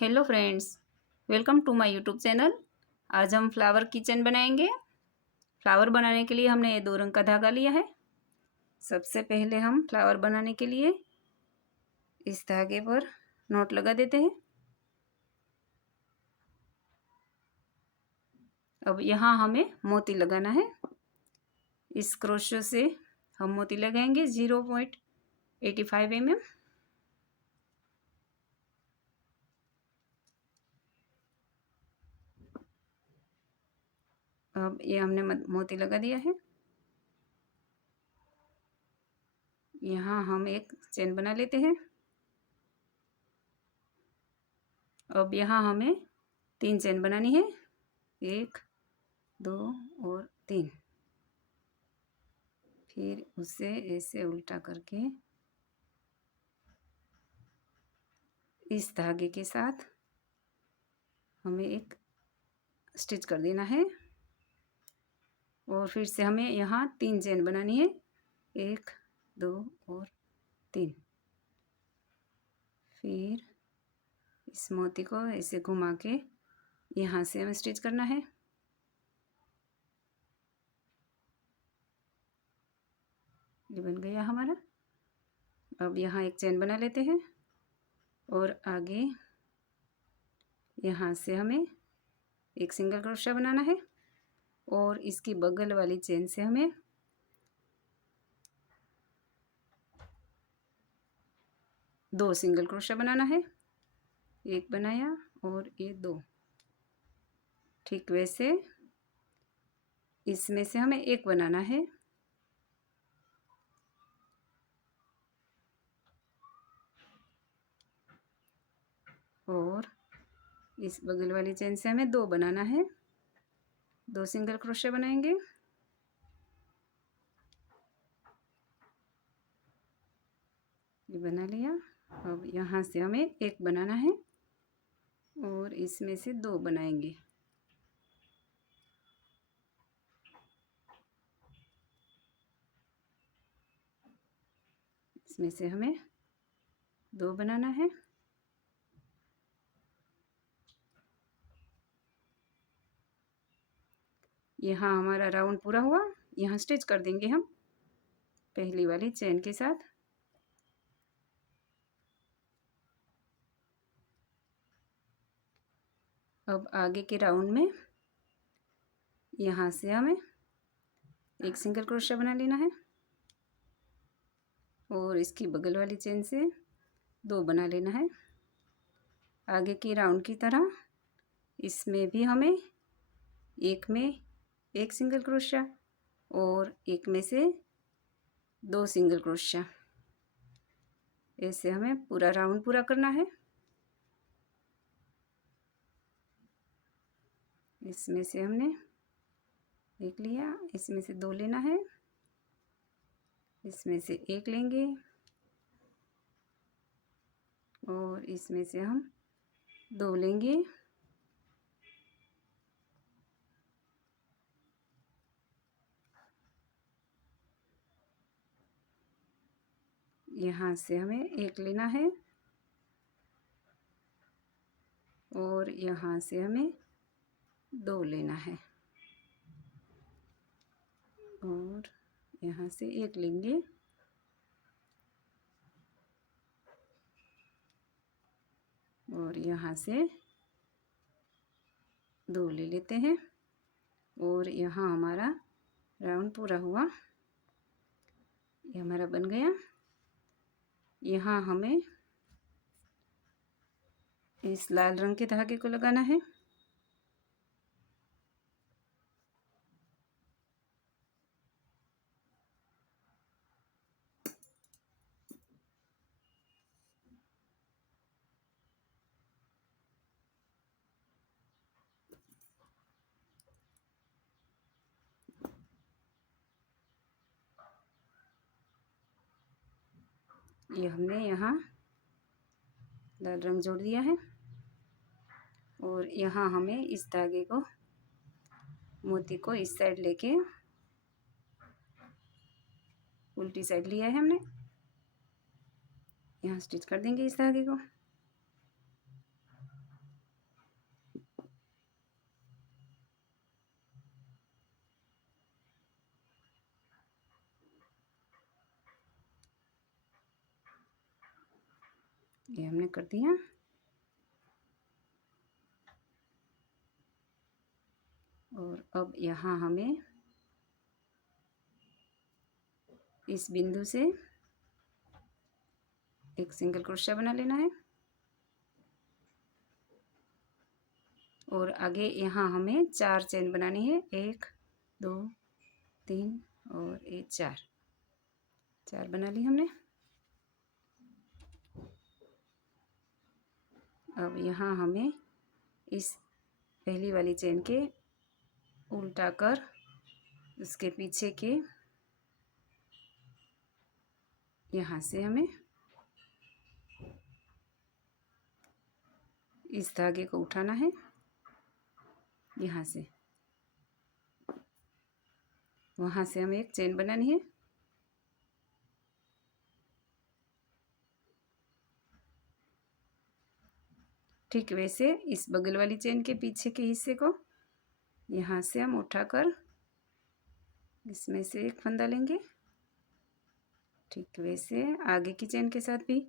Hello friends, welcome to my YouTube channel. आज हम flower kitchen बनाएंगे। फ्लावर बनाने के लिए हमने ये 2 रंग का धागा लिया है। सबसे पहले हम फ्लावर बनाने के लिए इस धागे पर नॉट लगा देते हैं। अब यहाँ हमें मोती लगाना है। इस क्रोशो से हम मोती लगाएंगे 0.85 mm। अब ये हमने मोती लगा दिया है। यहाँ हम एक चेन बना लेते हैं। अब यहाँ हमें 3 चेन बनानी है, 1 2 और 3। फिर उसे ऐसे उल्टा करके इस धागे के साथ हमें एक स्टिच कर देना है। और फिर से हमें यहाँ 3 चेन बनानी है, 1 2 और 3। फिर इस मोती को ऐसे घुमा के यहाँ से हमें स्टिच करना है। ये बन गया हमारा। अब यहाँ एक चेन बना लेते हैं और आगे यहाँ से हमें एक सिंगल क्रोशा बनाना है और इसकी बगल वाली चेन से हमें दो सिंगल क्रोशा बनाना है। एक बनाया और ये 2। ठीक वैसे इसमें से हमें एक बनाना है और इस बगल वाली चेन से हमें 2 बनाना है। 2 सिंगल क्रोशे बनाएंगे। ये बना लिया। अब यहाँ से हमें एक बनाना है और इसमें से 2 बनाएंगे। इसमें से हमें 2 बनाना है। यहाँ हमारा राउंड पूरा हुआ। यहाँ स्टिच कर देंगे हम पहली वाली चेन के साथ। अब आगे के राउंड में यहाँ से हमें एक सिंगल क्रोशा बना लेना है और इसकी बगल वाली चेन से 2 बना लेना है। आगे की राउंड की तरह इसमें भी हमें एक में एक सिंगल क्रोशा और एक में से 2 सिंगल क्रोशा। ऐसे हमें पूरा राउंड पूरा करना है। इसमें से हमने एक लिया, इसमें से 2 लेना है, इसमें से एक लेंगे और इसमें से हम 2 लेंगे। यहाँ से हमें एक लेना है और यहाँ से हमें 2 लेना है और यहाँ से एक लेंगे और यहाँ से 2 ले लेते हैं और यहाँ हमारा राउंड पूरा हुआ। ये हमारा बन गया। यहाँ हमें इस लाल रंग के धागे को लगाना है। ये हमने यहाँ लाल रंग जोड़ दिया है और यहाँ हमें इस धागे को मोती को इस साइड लेके उल्टी साइड लिया है हमने। यहाँ स्टिच कर देंगे इस धागे को। ये हमने कर दिया। और अब यहाँ हमें इस बिंदु से एक सिंगल क्रोशिया बना लेना है और आगे यहाँ हमें 4 चेन बनानी है। 1 2 3 और ये 4 बना ली हमने। अब यहाँ हमें इस पहली वाली चेन के उल्टा कर उसके पीछे के यहाँ से हमें इस धागे को उठाना है। यहाँ से वहाँ से हमें एक चेन बनानी है। ठीक वैसे इस बगल वाली चेन के पीछे के हिस्से को यहाँ से हम उठाकर इसमें से एक फंदा लेंगे। ठीक वैसे आगे की चेन के साथ भी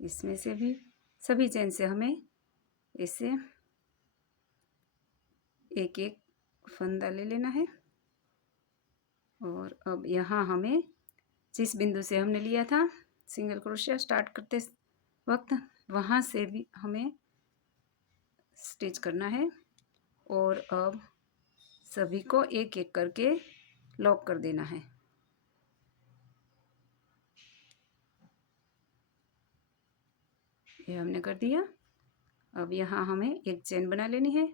इसमें से भी सभी चेन से हमें इसे एक एक फंदा ले लेना है। और अब यहाँ हमें जिस बिंदु से हमने लिया था सिंगल क्रोशिया स्टार्ट करते वक्त वहाँ से भी हमें स्टिच करना है। और अब सभी को एक एक करके लॉक कर देना है। ये हमने कर दिया। अब यहाँ हमें एक चेन बना लेनी है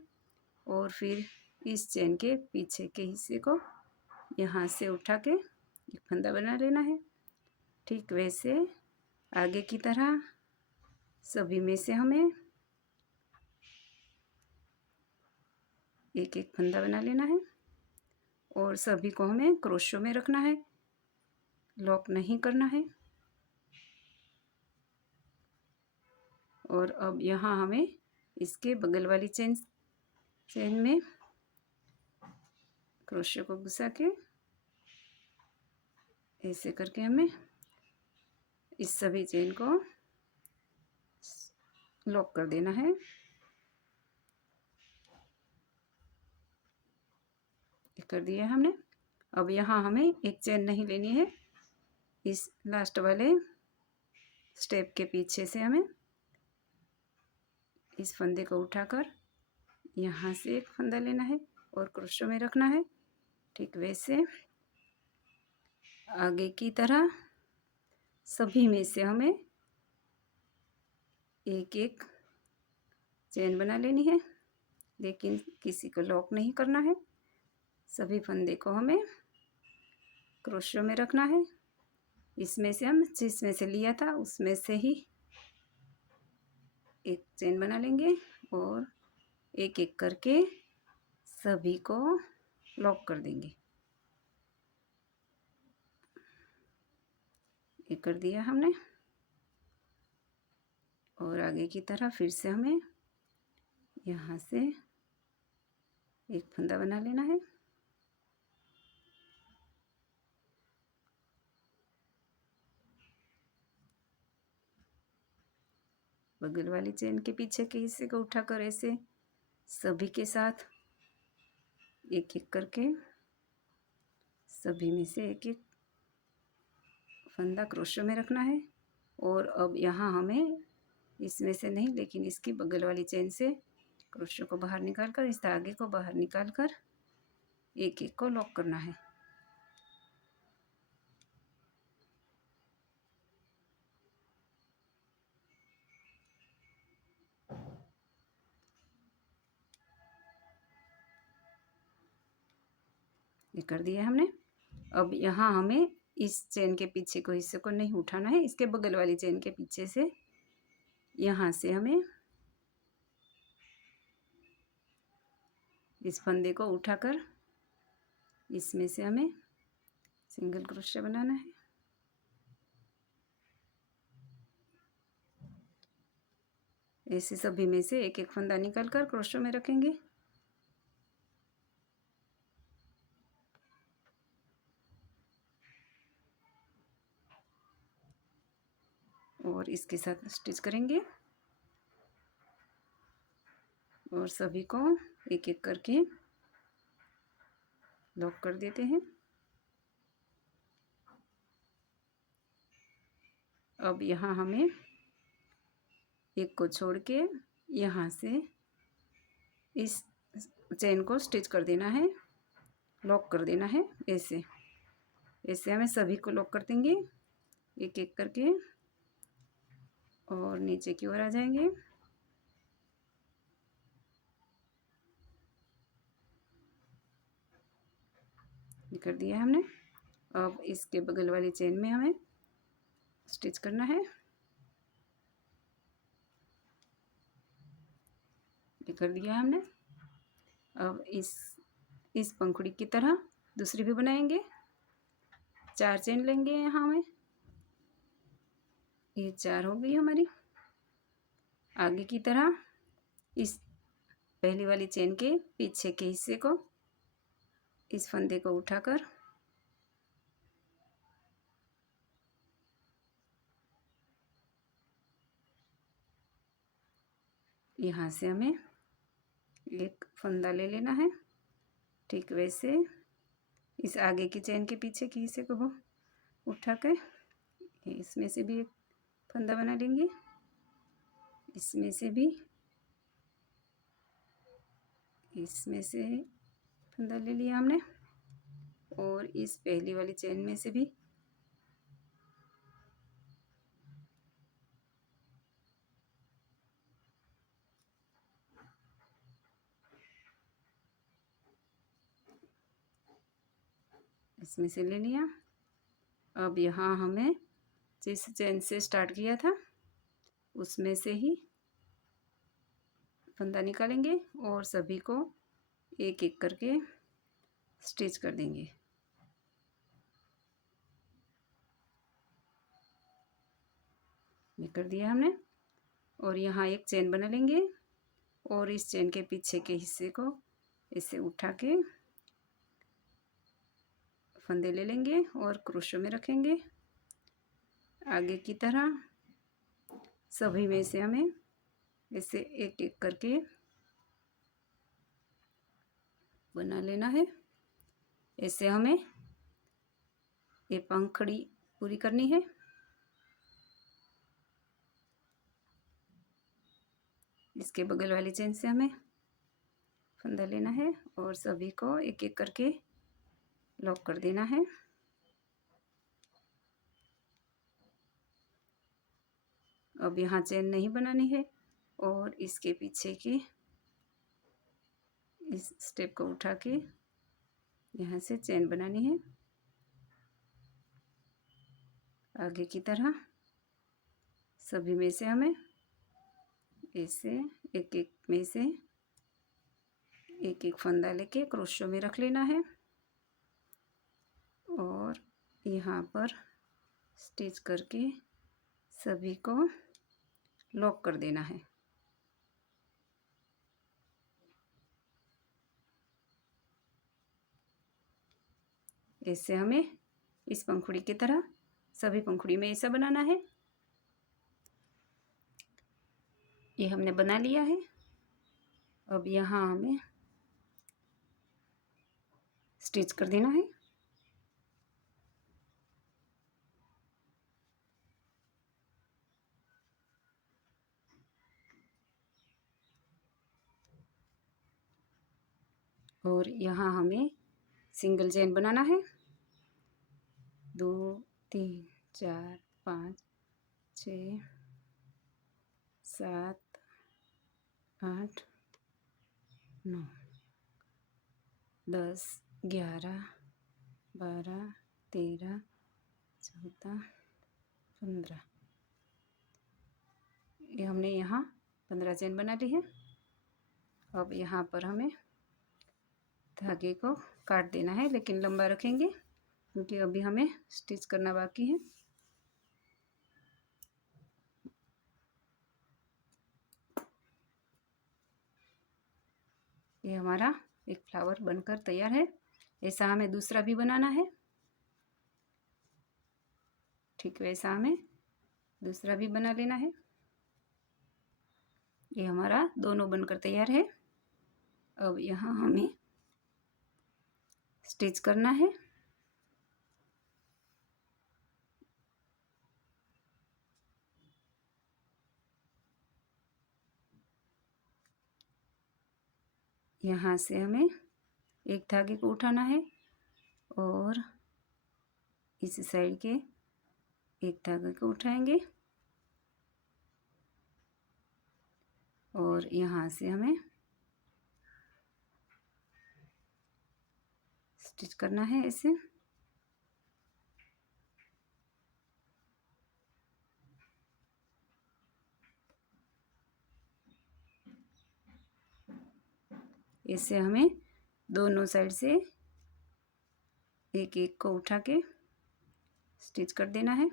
और फिर इस चेन के पीछे के हिस्से को यहाँ से उठा के एक फंदा बना लेना है। ठीक वैसे आगे की तरह सभी में से हमें एक एक फंदा बना लेना है और सभी को हमें क्रोशो में रखना है, लॉक नहीं करना है। और अब यहाँ हमें इसके बगल वाली चेन में क्रोशे को घुसा के ऐसे करके हमें इस सभी चेन को लॉक कर देना है। ये कर दिया हमने। अब यहाँ हमें एक चेन नहीं लेनी है। इस लास्ट वाले स्टेप के पीछे से हमें इस फंदे को उठाकर यहाँ से एक फंदा लेना है और क्रोशो में रखना है। ठीक वैसे आगे की तरह सभी में से हमें एक एक चेन बना लेनी है, लेकिन किसी को लॉक नहीं करना है। सभी फंदे को हमें क्रोशो में रखना है। इसमें से हम जिसमें से लिया था उसमें से ही एक चेन बना लेंगे और एक एक करके सभी को लॉक कर देंगे। ये कर दिया हमने। और आगे की तरह फिर से हमें यहाँ से एक फंदा बना लेना है। बगल वाली चेन के पीछे के हिस्से को उठाकर ऐसे सभी के साथ एक एक करके सभी में से एक एक फंदा क्रोशो में रखना है। और अब यहाँ हमें इसमें से नहीं लेकिन इसकी बगल वाली चेन से क्रोशो को बाहर निकाल कर इस धागे को बाहर निकाल कर एक एक को लॉक करना है। ये कर दिया हमने। अब यहाँ हमें इस चेन के पीछे को हिस्से को नहीं उठाना है। इसके बगल वाली चेन के पीछे से यहाँ से हमें इस फंदे को उठाकर इसमें से हमें सिंगल क्रोशे बनाना है। ऐसे सभी में से एक एक फंदा निकाल कर क्रोशे में रखेंगे। और इसके साथ स्टिच करेंगे और सभी को एक एक करके लॉक कर देते हैं। अब यहाँ हमें एक को छोड़ के यहाँ से इस चेन को स्टिच कर देना है, लॉक कर देना है। ऐसे ऐसे हमें सभी को लॉक कर देंगे एक एक करके और नीचे की ओर आ जाएंगे। कर दिया हमने। अब इसके बगल वाली चेन में हमें स्टिच करना है। ये कर दिया हमने। अब इस पंखुड़ी की तरह दूसरी भी बनाएंगे। 4 चेन लेंगे यहाँ हमें। ये 4 हो गई हमारी। आगे की तरह इस पहली वाली चेन के पीछे के हिस्से को, इस फंदे को उठाकर यहाँ से हमें एक फंदा ले लेना है। ठीक वैसे इस आगे की चेन के पीछे के हिस्से को उठा कर इसमें से भी एक फंदा बना लेंगे। इसमें से भी इसमें से फंदा ले लिया हमने और इस पहली वाली चेन में से भी इसमें से ले लिया। अब यहाँ हमें जिस चेन से स्टार्ट किया था उसमें से ही फंदा निकालेंगे और सभी को एक एक करके स्टिच कर देंगे। ये कर दिया हमने और यहाँ एक चेन बना लेंगे और इस चेन के पीछे के हिस्से को इसे उठा के फंदे ले लेंगे और क्रोशो में रखेंगे। आगे की तरह सभी में से हमें इसे एक एक करके बना लेना है। ऐसे हमें ये पंखुड़ी पूरी करनी है। इसके बगल वाली चेन से हमें फंदा लेना है और सभी को एक एक करके लॉक कर देना है। अब यहाँ चेन नहीं बनानी है और इसके पीछे की इस स्टेप को उठा के यहाँ से चेन बनानी है। आगे की तरह सभी में से हमें ऐसे एक एक में से एक एक फंदा लेके क्रोशो में रख लेना है और यहाँ पर स्टिच करके सभी को लॉक कर देना है। ऐसे हमें इस पंखुड़ी की तरह सभी पंखुड़ी में ऐसा बनाना है। ये हमने बना लिया है। अब यहाँ हमें स्टिच कर देना है। और यहाँ हमें सिंगल चेन बनाना है। 2 3 4 5 6 7 8 9 10 11 12 13 14 15 ये हमने यहाँ 15 चेन बना ली है। अब यहाँ पर हमें धागे को काट देना है लेकिन लंबा रखेंगे क्योंकि अभी हमें स्टिच करना बाकी है। ये हमारा एक फ्लावर बनकर तैयार है। ऐसा हमें दूसरा भी बनाना है। ठीक वैसा हमें दूसरा भी बना लेना है। ये हमारा दोनों बनकर तैयार है। अब यहाँ हमें स्टिच करना है। यहाँ से हमें एक धागे को उठाना है और इस साइड के एक धागे को उठाएंगे और यहाँ से हमें स्टिच करना है ऐसे। इससे हमें दोनों साइड से एक एक को उठा के स्टिच कर देना है।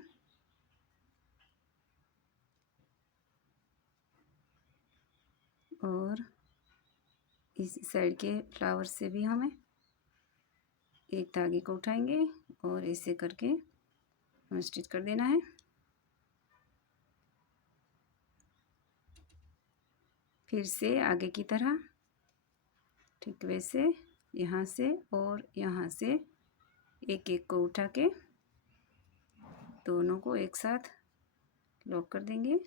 और इस साइड के फ्लावर से भी हमें एक धागे को उठाएंगे और ऐसे करके हमें स्टिच कर देना है। फिर से आगे की तरह ठीक वैसे यहाँ से और यहाँ से एक एक को उठा के दोनों को एक साथ लॉक कर देंगे।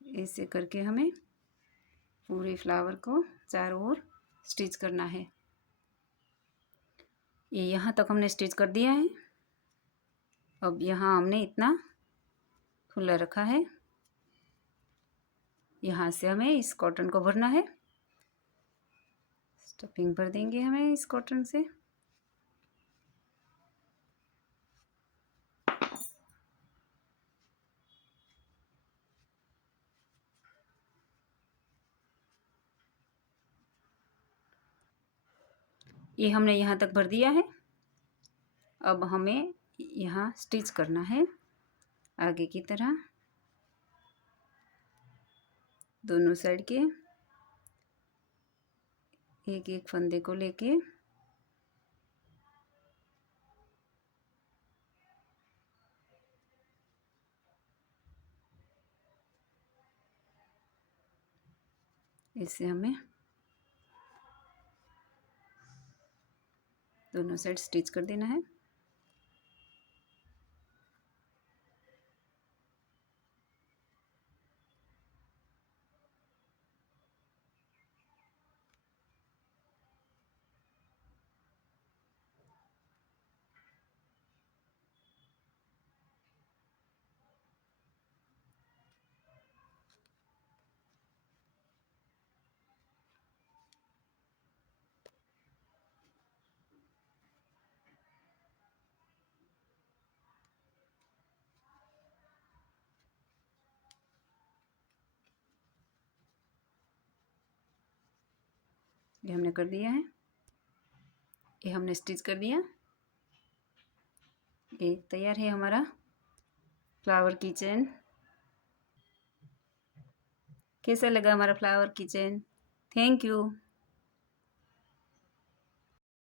ऐसे करके हमें पूरे फ्लावर को चारों ओर स्टिच करना है। ये यहाँ तक हमने स्टिच कर दिया है। अब यहाँ हमने इतना खुला रखा है। यहाँ से हमें इस कॉटन को भरना है। स्टफिंग भर देंगे हमें इस कॉटन से। ये हमने यहाँ तक भर दिया है। अब हमें यहाँ स्टिच करना है आगे की तरह। दोनों साइड के एक एक फंदे को लेके इससे हमें दोनों साइड स्टिच कर देना है। ये हमने कर दिया है। ये हमने स्टिच कर दिया। ये तैयार है हमारा फ्लावर किचन। कैसा लगा हमारा फ्लावर किचन? Thank you.